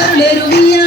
നിങ്ങളെരുവിയ